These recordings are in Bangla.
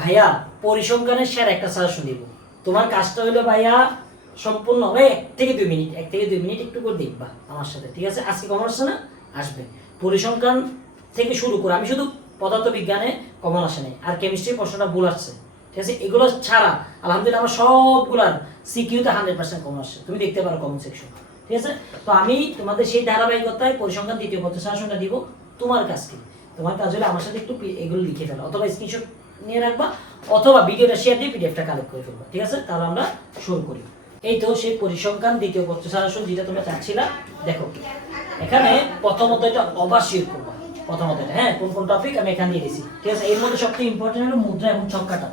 ভাইয়া পরিসংখ্যানের স্যার একটা সাজেশন দিব। তোমার কাজটা হলো ভাইয়া সম্পূর্ণ হবে 1 থেকে 2 মিনিট, 1 থেকে 2 মিনিট একটু করে দেখবা আমার সাথে, ঠিক আছে? আজকে কমন আসছে না, আসবে। পরিসংখ্যান থেকে শুরু করে আমি শুধু পদার্থবিজ্ঞানে কমন আসে নাই, আর কেমিস্ট্রি প্রশ্নটা ভুল আসছে, ঠিক আছে? এগুলো ছাড়া আলহামদুলিল্লাহ আমার সবগুলার সিকিউতে 100% কমন আসছে, তুমি দেখতে পারো কমন সেকশন, ঠিক আছে? তো আমি তোমাদের সেই ধারাবাহিকতায় পরিসংখ্যান দ্বিতীয় পত্র সাজেশনটা দিব। তোমার কাজ কি? তোমার কাজ হলে আমার সাথে একটু এগুলো লিখে ফেলো, অথবা স্ক্রিনশট নিয়ে রাখবা, অথবা ভিডিওটা শেয়ার দিয়ে পিডিএফটা কালেক্ট করে ফেলবা, ঠিক আছে? তাহলে আমরা শুরু করি। এই তো সেই পরিসংখ্যান দ্বিতীয় পত্র সাজেশন যেটা তোমরা চাচ্ছিলা। দেখো এখানে প্রথমত এটা অবশ্যই করবা, প্রথমত এটা, হ্যাঁ, কোন কোন টপিক আমি এখানে দিয়ে দিছি, ঠিক আছে? এর মধ্যে সবচেয়ে ইম্পর্টেন্ট হলো মুদ্রা এবং ছক্কাটা,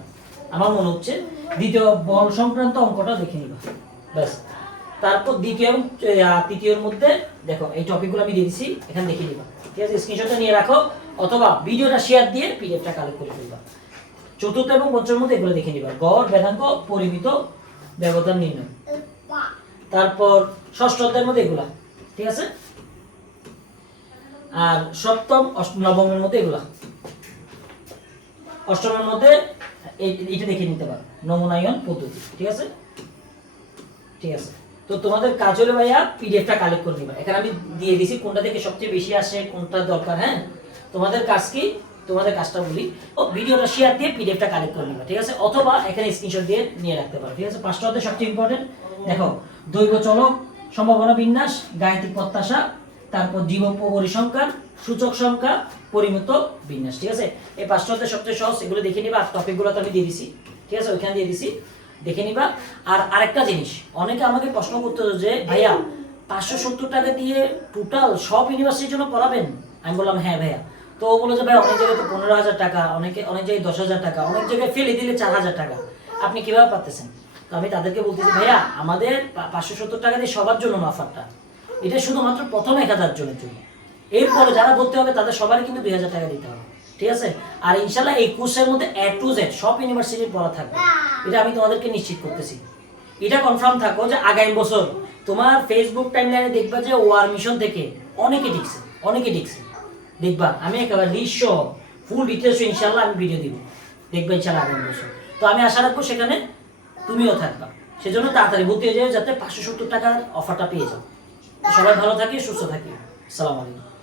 আমার মনে হচ্ছে। দ্বিতীয় বল সংক্রান্ত অঙ্কটা দেখে নিবা, ব্যাস। তারপর দ্বিতীয় এবং তৃতীয়র মধ্যে দেখো এই টপিকগুলো আমি দিয়ে দিছি, এখানে দেখে নিবা, ঠিক আছে? স্ক্রিনশটটা নিয়ে রাখো, অথবা ভিডিওটা শেয়ার দিয়ে পিডিএফটা কালেক্ট করে ফেলবা। চতুর্থ এবং পঞ্চমের মধ্যে এগুলো দেখে নিবা, গড়, বেদাঙ্ক, পরিমিত, ব্যবধান নির্ণয়। তারপর ষষ্ঠ অধ্যায়ের মধ্যে এগুলা, ঠিক আছে? আর সপ্তম নবমের মধ্যে এগুলা, অষ্টমের মধ্যে এটা দেখে নিতে পারো, নমুনায়ন পদ্ধতি, ঠিক আছে? ঠিক আছে। তো তোমাদের কাজ হলো ভাইয়া পিডিএফটা কালেক্ট করে নিবা। এখানে আমি দিয়ে দিছি কোনটা থেকে সবচেয়ে বেশি আসে, কোনটা দরকার, হ্যাঁ? তোমাদের কাজ কি? তোমাদের কাজটা বলি, ও ভিডিওটা শেয়ার দিয়ে পিডিএফটা কালেক্ট করে নিবা, ঠিক আছে? অথবা এখানে স্ক্রিনশট দিয়ে নিয়ে রাখতে পারো, ঠিক আছে? পাঁচটা অধ্যায় সবচেয়ে ইম্পর্টেন্ট। দেখো দৈর্ঘ্য চলক, সম্ভাবনা বিন্যাস, গাণিতিক প্রত্যাশা, তারপর জীবক পরিসংখ্যান, সূচক সংখ্যা, পরিমিত বিন্যাস, ঠিক আছে? এই পাঁচটা অধ্যায় সবচেয়ে সহজ, এগুলো দেখে নিবা। আর টপিকগুলো তো আমি দিয়ে দিছি, ঠিক আছে? ওইখানে দিয়ে দিছি, দেখে নিবা। আর আরেকটা জিনিস, অনেকে আমাকে প্রশ্ন করতে যে ভাইয়া 570 টাকা দিয়ে টোটাল সব ইউনিভার্সিটির জন্য পড়াবেন? আমি বললাম হ্যাঁ ভাইয়া। তো ও বলে যে ভাই অনেক জায়গায় তো 15,000 টাকা, অনেক জায়গায় 10,000 টাকা, অনেক জায়গায় ফেলে দিলে 4,000 টাকা, আপনি কিভাবে পাচ্ছেন? তো আমি তাদেরকে বলতেছি ভাইয়া আমাদের 570 টাকা দিয়ে সবার জন্য অফারটা, এটা শুধুমাত্র প্রথম 1,000 জনের জন্য। এরপরে যারা ভর্তি হবে তাদের সবারই কিন্তু 2,000 টাকা দিতে হবে, ঠিক আছে? আর ইনশাল্লাহ এই কোর্সের মধ্যে A to Z সব ইউনিভার্সিটির পড়া থাকবে, এটা আমি তোমাদেরকে নিশ্চিত করতেছি। এটা কনফার্ম থাকো যে আগামী বছর তোমার ফেসবুক টাইমলাইনে দেখবা যে ওয়ার মিশন থেকে অনেকে ডিকছে দেখবা। আমি একেবারে লিস্ট ফুল ডিটেলস ইনশাল্লাহ আমি ভিডিও দিব, দেখবা ইনশাল্লাহ আগামী বছর। তো আমি আশা রাখবো সেখানে তুমিও থাকবা, সেজন্য তাড়াতাড়ি ভর্তি হয়ে যাবে যাতে 570 টাকার অফারটা পেয়ে যাও। সবাই ভালো থাকি, সুস্থ থাকি। আসসালামু আলাইকুম।